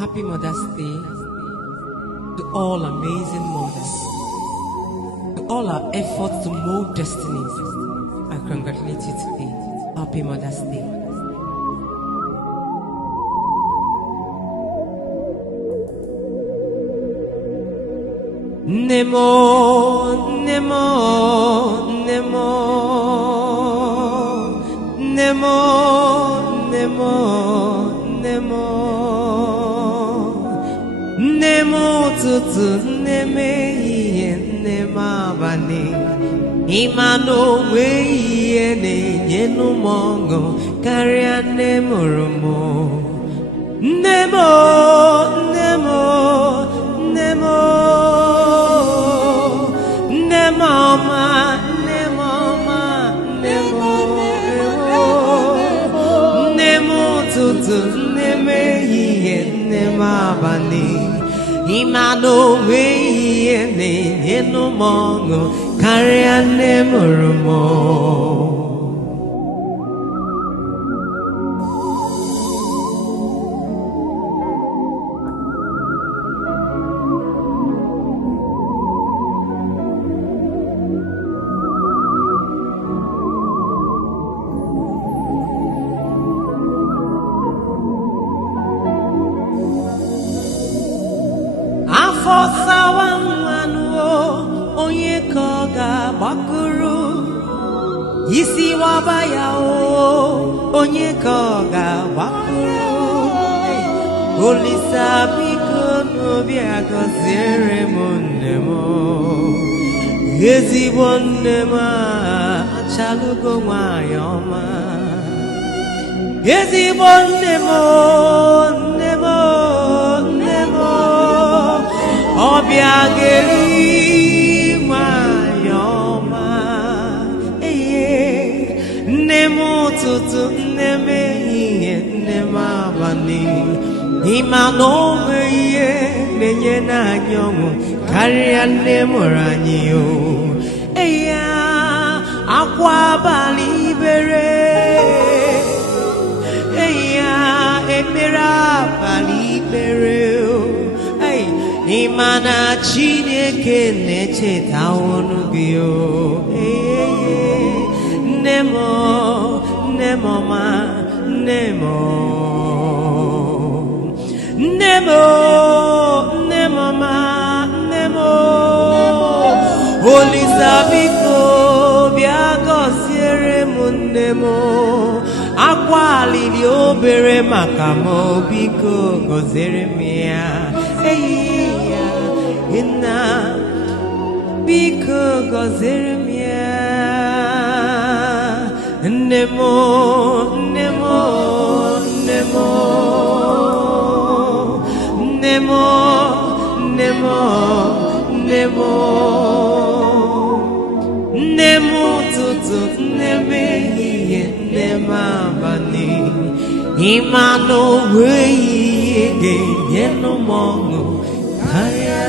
Happy Mother's Day to all amazing mothers, to all our efforts to mold destinies. I congratulate you today. Happy Mother's Day. Nemo, Nemo, Nemo, Nemo, Nemo, Nemo, Nemo tutu neme iye nema bani imano we iye ne yenu mongo karia nemurumo Nemo, Nemo, Nemo. Nemoma, Nemoma, Nemo, Nemo tutu neme iye nema bani imano we iye ne yenu mongo karia nemurumo. Fosawanwanuo onye koga bakuru isi wabaya o onye koga bakuru Olisa biko n'obi agọziere m nne m ezigbo nne m achalugo nwanyị ọma ezigbo nne m nne m Obiageri nwayoma nemo tutu neme iye neme abani imano iye nenye na nyongo karia nemoranyi o akwa bali bere ekpera bali bere Imana Chineke necheta onu gị o Nemo, Nemo ma, Nemo Nemo, Nemo ma, Nemo Olisa biko bịa gọziere m Nemo akwa alili obere maka m biko gọziere m ya Inna biko gọziere m ya Nemo, Nemo, Nemo Nemo, Nemo, Nemo Nemo tutu neme iye nema bani imano we iye yenu mongo Kaya